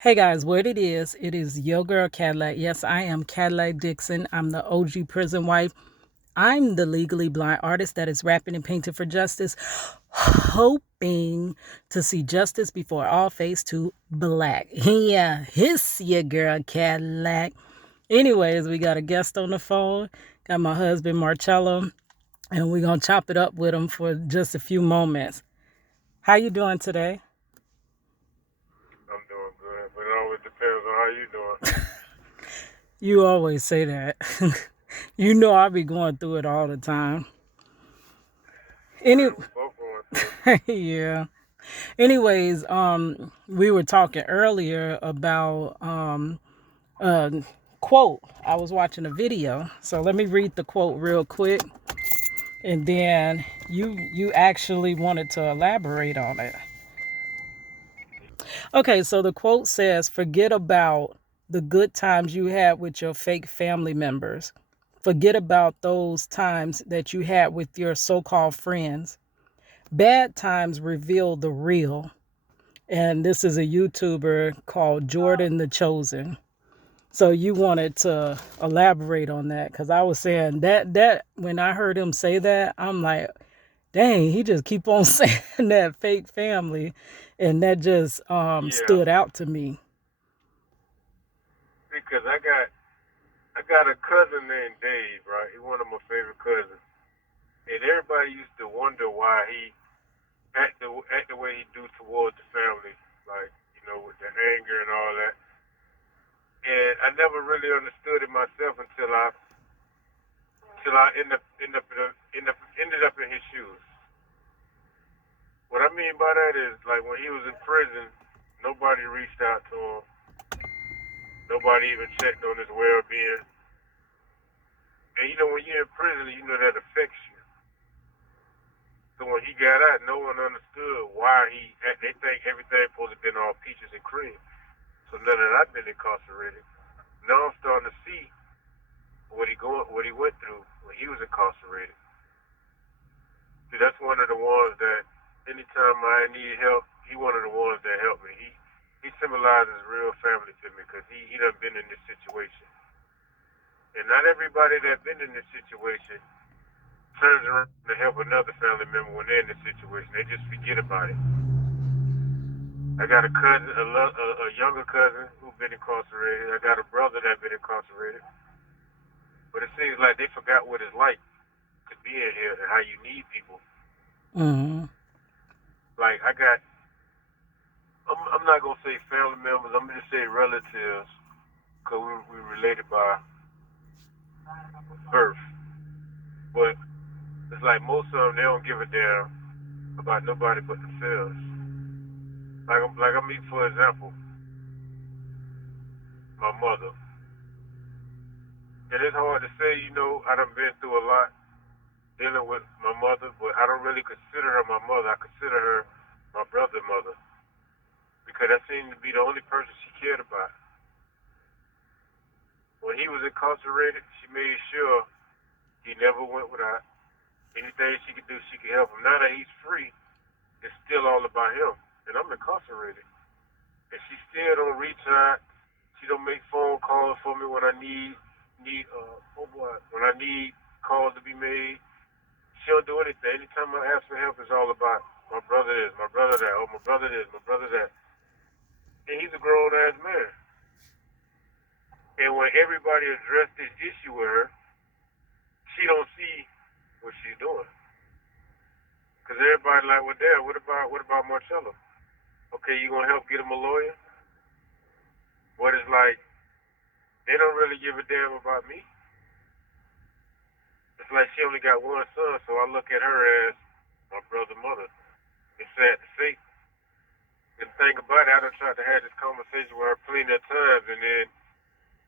Hey guys, what it is your girl Cadillac. Yes, I am Cadillac Dixon. I'm the OG prison wife. I'm the legally blind artist that is rapping and painting for justice, hoping to see justice before all face to black. Yeah, hiss your girl Cadillac. Anyways, we got a guest on the phone. Got my husband Marchello, and we're gonna chop it up with him for just a few moments. How you doing today? I'm doing good, but it always depends on how you doing. You always say that. You know I be going through it all the time. Any Yeah, we both going through it. yeah. Anyways, we were talking earlier about a quote. I was watching a video. So let me read the quote real quick and then you actually wanted to elaborate on it. Okay, so the quote says, "Forget about the good times you had with your fake family members. Forget about those times that you had with your so called friends. Bad times reveal the real." And this is a YouTuber called Jordan the Chosen. So you wanted to elaborate on that because I was saying that when I heard him say that, I'm like, dang, he just keep on saying that fake family, and that just Yeah, stood out to me. because I got a cousin named Dave, right? He's one of my favorite cousins, and everybody used to wonder why he act the way he do towards the family, like with the anger and all that. And I never really understood it myself until I ended up in his shoes. What I mean by that is like when he was in prison, nobody reached out to him. Nobody even checked on his well-being. And when you're in prison, that affects you. So when he got out, no one understood why they think everything supposed to have been all peaches and cream. So now that I've been incarcerated, now I'm starting to see what he went through when he was incarcerated. See, that's one of the ones that anytime I need help, he one of the ones that helped me. He symbolizes real family to me because he done been in this situation. And not everybody that been in this situation turns around to help another family member when they're in this situation. They just forget about it. I got a cousin, a younger cousin who's been incarcerated. I got a brother that's been incarcerated. But it seems like they forgot what it's like to be in here and how you need people. Hmm. Like I'm not gonna say family members. I'm gonna just say relatives because we related by birth. But it's like most of them they don't give a damn about nobody but themselves. Like I mean, for example, my mother. And it's hard to say, I done been through a lot dealing with my mother, but I don't really consider her my mother. I consider her my brother's mother because that seemed to be the only person she cared about. When he was incarcerated, she made sure he never went without. Anything she could do, she could help him. Now that he's free, it's still all about him. And I'm incarcerated. And she still don't reach out. She don't make phone calls for me when I when I need calls to be made. She don't do anything. Anytime I ask for help, it's all about my brother this, my brother that, oh my brother this, my brother that. And he's a grown ass man. And when everybody addressed this issue with her, she don't see what she's doing. Cause everybody like, well, damn, what about Marchello? Okay, you gonna help get him a lawyer? But it's like they don't really give a damn about me. It's like she only got one son, so I look at her as my brother's mother. It's sad to say. And think about it, I done tried to have this conversation with her plenty of times, and then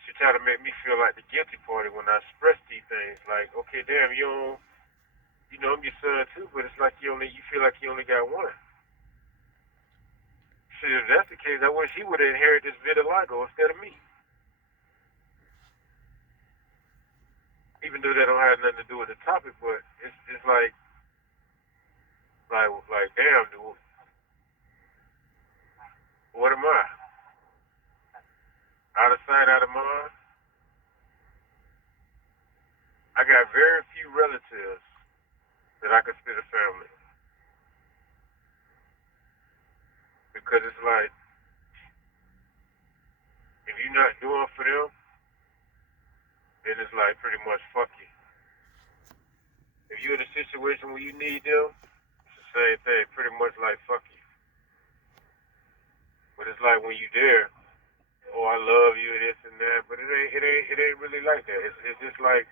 she tried to make me feel like the guilty party when I express these things. Like, okay, damn, you don't, I'm your son too, but it's like you feel like you only got one. Shit, if that's the case, I wish he would inherit this vitiligo instead of me. Even though that don't have nothing to do with the topic, but it's like damn, dude, what am I? I got very few relatives that I consider family because it's like if you're not doing for them, then it's like pretty much fuck you. If you're in a situation where you need them, it's the same thing, pretty much like fuck you. But it's like when you there, oh I love you, this and that, but it ain't really like that. It's just like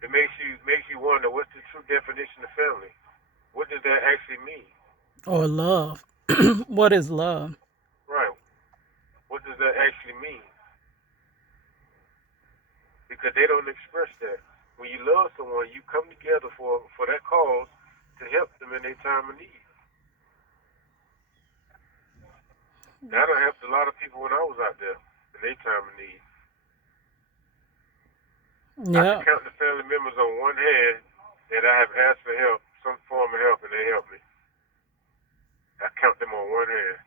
it makes you wonder what's the true definition of family. What does that actually mean? Or love. What is love? Right. What does that actually mean? Because they don't express that. When you love someone, you come together for that cause to help them in their time of need. That helped a lot of people when I was out there in their time of need. I can Yeah. count the family members on one hand that I have asked for help, some form of help, and they helped me. I count them on one hand.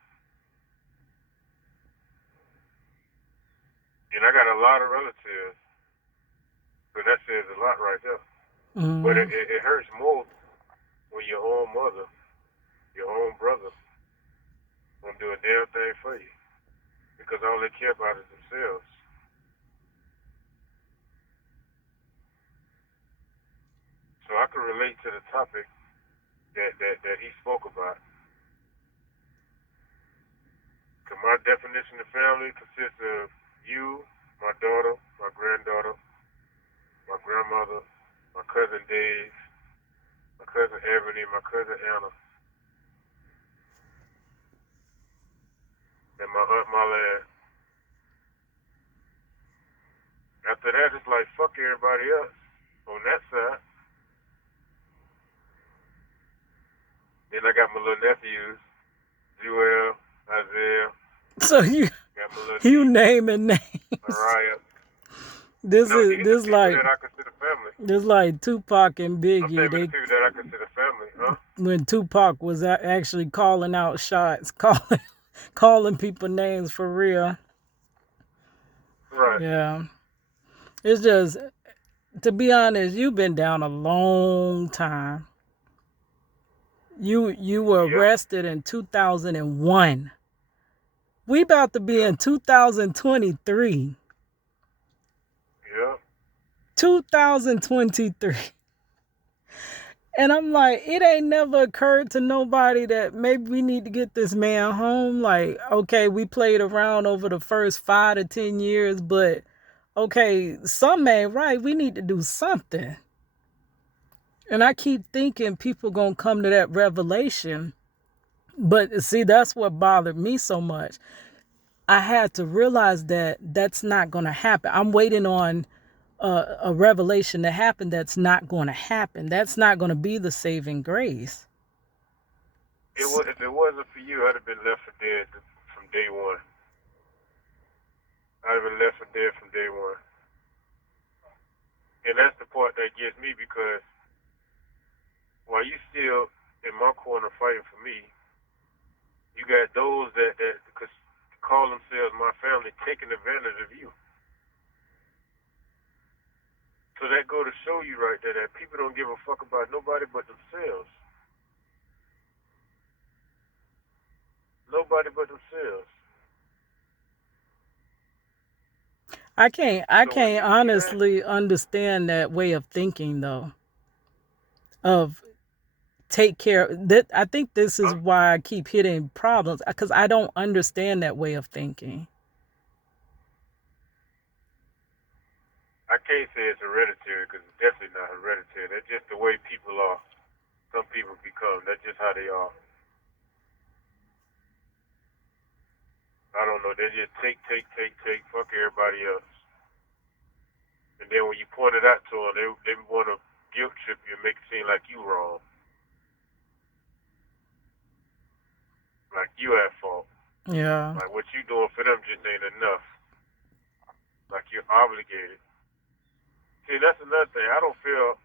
And I got a lot of relatives, so that says a lot right there. But Mm-hmm. it hurts more when your own mother, your own brother, won't do a damn thing for you because all they care about is themselves. So I can relate to the topic that he spoke about. Cause my definition of family consists of you, my daughter, my granddaughter, my grandmother, my cousin Dave, my cousin Ebony, my cousin Anna, and my aunt Marlene. After that, it's like fuck everybody else on that side. Then I got my little nephews, Joel, Isaiah. So you Got my little you niece, naming names. Mariah. This No, is these are this people like that I consider family. this like Tupac and I'm Biggie. naming the They people that I consider family, huh? when Tupac was actually calling out shots, calling people names for real. Right. Yeah, it's just to be honest, you've been down a long time. You were Yep. arrested in 2001. We about to be Yep. in 2023. Yep. 2023. And I'm like, it ain't never occurred to nobody that maybe we need to get this man home. Like, okay, we played around over the first 5 to 10 years, but okay, something ain't right. We need to do something. And I keep thinking people gonna come to that revelation. But see, that's what bothered me so much. I had to realize that that's not gonna happen. I'm waiting on a revelation to happen that's not going to happen. That's not going to be the saving grace. If it wasn't for you, I'd have been left for dead from day one. I'd have been left for dead from day one. And that's the part that gets me because while you still in my corner fighting for me, you got those that call themselves my family taking advantage of you. So that go to show you right there that people don't give a fuck about nobody but themselves. Nobody but themselves. I So when can't you see that, honestly understand that way of thinking though. Of take care that I think this is I'm, why I keep hitting problems because I don't understand that way of thinking. I can't say it's hereditary because it's definitely not hereditary. That's just the way people are. Some people become. That's just how they are. I don't know. They just take, fuck everybody else. And then when you point it out to them, they want to guilt trip you and make it seem like you wrong. Like you at fault. Yeah. Like what you doing for them just ain't enough. Like you're obligated. See, that's another thing. I don't feel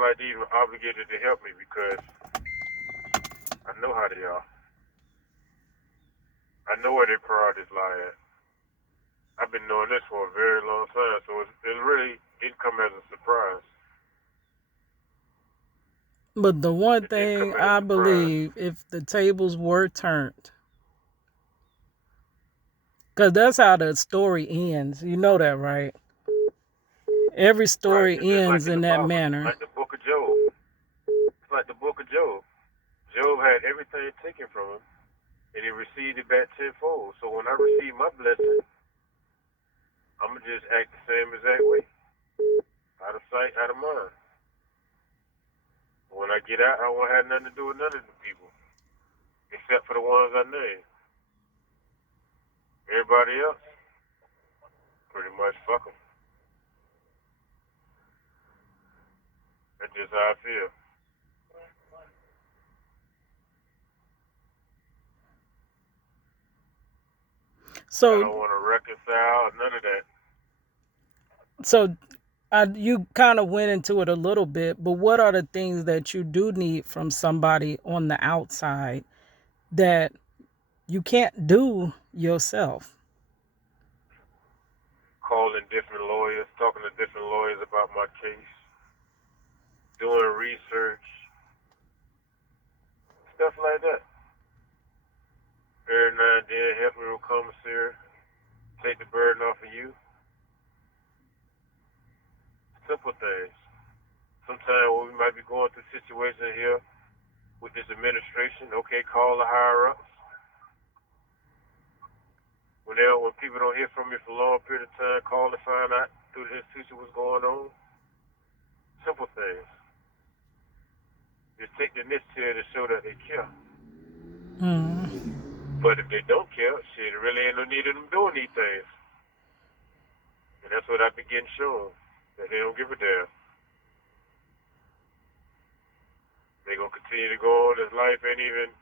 like they even obligated to help me because I know how they are. I know where their priorities lie at. I've been knowing this for a very long time, so it's really didn't come as a surprise. But the one It didn't come thing as a I surprise. believe, if the tables were turned, because that's how the story ends. You know that, right? Every Right. story It's just like ends in in the that Bible, manner. like the book of Job. It's like the book of Job. Job had everything taken from him, and he received it back tenfold. So when I receive my blessing, I'm gonna just act the same exact way, out of sight, out of mind. When I get out, I won't have nothing to do with none of the people, except for the ones I named. Everybody else, pretty much fuck them. That's just how I feel. I So, don't want to reconcile none of that. so you kind of went into it a little bit, but what are the things that you do need from somebody on the outside that you can't do yourself? Calling different lawyers, talking to different lawyers about my case, doing research, stuff like that. Every now and then, help me with commissary, take the burden off of you. Simple things. Sometimes when we might be going through situations here with this administration, okay, call the higher ups. When people don't hear from me for a long period of time, call to find out through the institution what's going on. Simple things. Just take the initiative to show that they care. Mm. But if they don't care, shit, there really ain't no need of them doing these things. And that's what I've been getting shown, that they don't give a damn. They gonna continue to go on. This life ain't even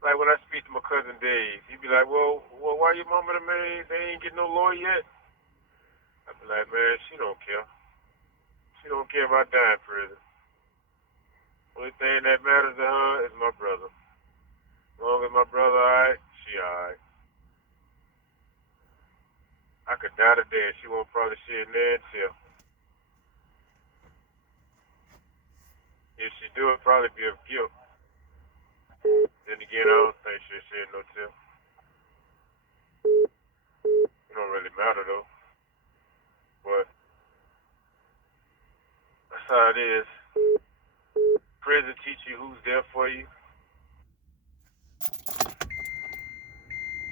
like when I speak to my cousin Dave. He be like, well, why your mama and man? They ain't get no lawyer yet. I be like, man, she don't care. She don't care about dying in prison. Only thing that matters to her is my brother. As long as my brother alright, she alright. I could die today and she won't probably shed an tear. If she do, it'd probably be of guilt. Then again, I don't think she'll shed no tear. It don't really matter though. But that's how it is. Prison teach you who's there for you,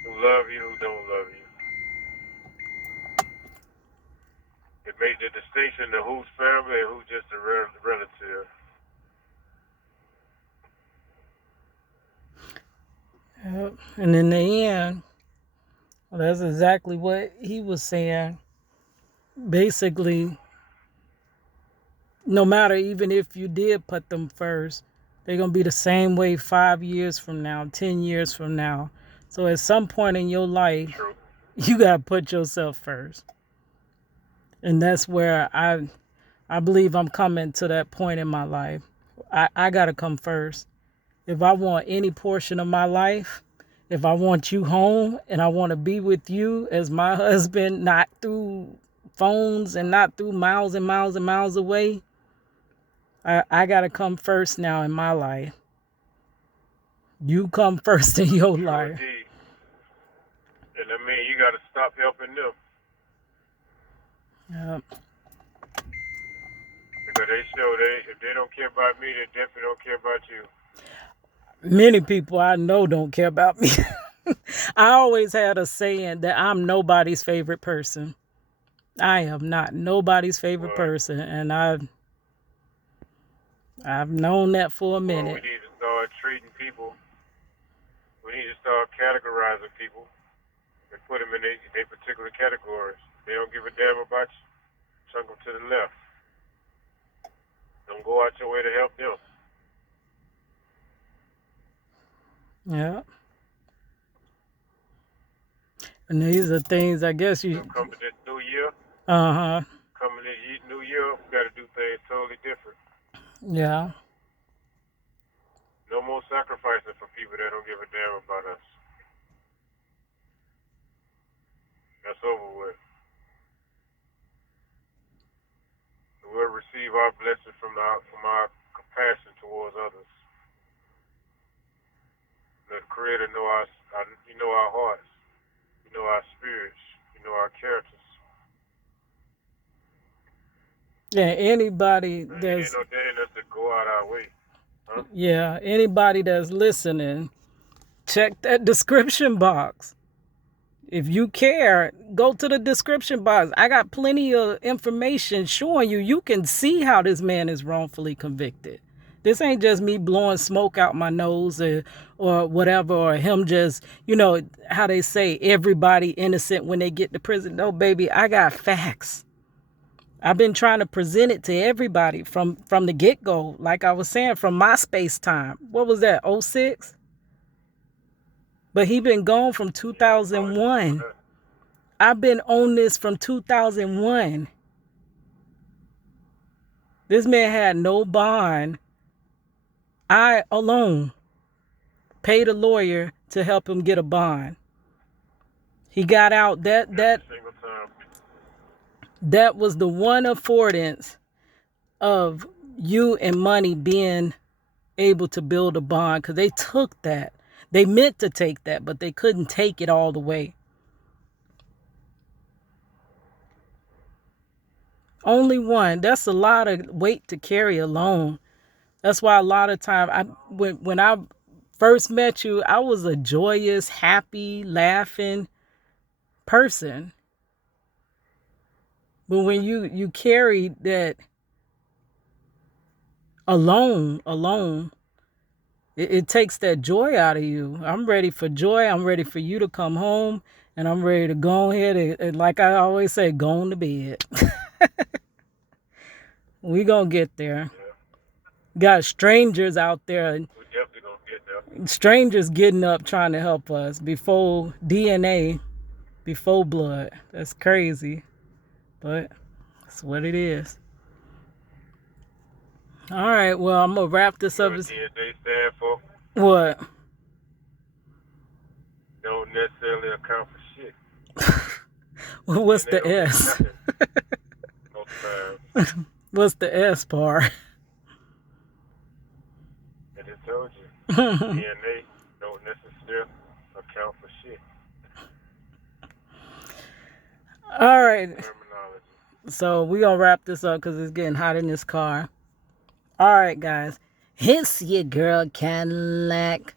who love you, who don't love you. It makes the distinction to who's family and who's just a relative. Yep. And in the end, well, that's exactly what he was saying. Basically, no matter even if you did put them first, they're going to be the same way 5 years from now, 10 years from now. So at some point in your life, True. you got to put yourself first. And that's where I believe I'm coming to that point in my life. I got to come first. If I want any portion of my life, if I want you home and I want to be with you as my husband, not through phones and not through miles and miles and miles away, I got to come first now in my life. You come first in your True life. indeed. And I mean, you got to stop helping them Yep. because if they don't care about me, they definitely don't care about you. Many people I know don't care about me. I always had a saying that I'm nobody's favorite person. I am not nobody's favorite But person, and I've known that for a we minute. need to start treating people. We need to start categorizing people and put them in their particular categories. They don't give a damn about you. Chunk them to the left. Don't go out your way to help them. Yeah. And these are things I guess So you. come to this new year, Uh huh. coming this new year, we got to do things totally different. Yeah. No more sacrificing for people that don't give a damn about us. That's over with. receive our blessing from our compassion towards others. The Creator know you know our hearts, you know our spirits, you know our characters. Yeah, anybody And it ain't that's no daring us to go out our way, huh? yeah, anybody that's listening, check that description box. If you care, go to the description box. I got plenty of information showing you can see how this man is wrongfully convicted. This ain't just me blowing smoke out my nose or whatever, or him just, how they say everybody innocent when they get to prison. No, baby, I got facts. I've been trying to present it to everybody from the get-go. Like I was saying, from my space time. What was that, '06? But he been gone from 2001. I've been on this from 2001. This man had no bond. I alone paid a lawyer to help him get a bond. He got out. That was the one affordance of you and money being able to build a bond, because they took that. They meant to take that, but they couldn't take it all the way. Only one. That's a lot of weight to carry alone. That's why a lot of time when I first met you, I was a joyous, happy, laughing person. But when you carry that alone, it takes that joy out of you. I'm ready for joy. I'm ready for you to come home, and I'm ready to go ahead and like I always say, go on to bed. We gonna get there. Got strangers out there. We definitely gonna get there. Strangers getting up trying to help us before DNA, before blood. That's crazy, but that's what it is. All right, well, I'm gonna wrap this up. What DNA stand for? What? Don't necessarily account for shit. What's the S? What's the S part? I just told you. DNA don't necessarily account for shit. All right. Terminology. So we gonna wrap this up because it's getting hot in this car. All right, guys. It's your girl Cadillac.